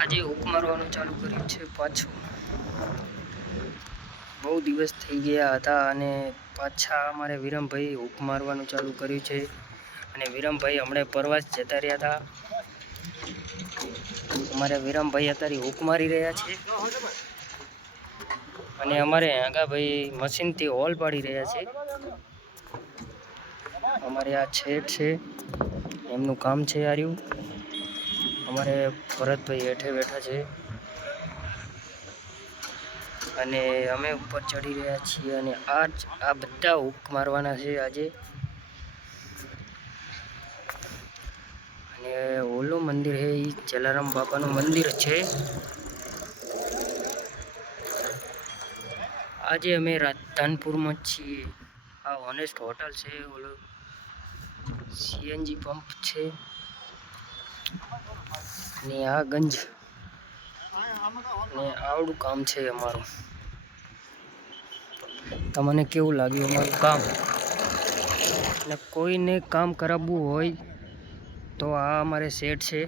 આજે હુક મારવાનું ચાલુ કર્યું છે પાછું. બહુ દિવસ થઈ ગયા હતા અને પાછા અમારે વિરમભાઈ હુક મારવાનું ચાલુ કર્યું છે. અને વિરમભાઈ હમણાં પરવાસ જતા રહ્યા હતા. અમારે વિરમભાઈ અત્યારે હુક મારી રહ્યા છે અને અમારે આગાભાઈ મશીનથી હોલ પાડી રહ્યા છે. અમારે આ છેડ છે, એમનું કામ છે આર્યું. અમારે ભરતભાઈ હેઠે બેઠા છે અને અમે ઉપર ચડી રહ્યા છીએ. અને આ બધા હુક મારવાના છે આજે. અને ઓલું મંદિર છે એ જલારામ બાપાનું મંદિર છે. આજે અમે રાધનપુરમાં છીએ. આ ઓનેસ્ટ હોટલ છે, ઓલો સીએનજી પંપ છે ને આ ગંજ ને આવડું કામ છે અમારું. તમને કેવું લાગ્યું અમારું કામ? અને કોઈને કામ કરાવવું હોય તો આ અમારે સેટ છે.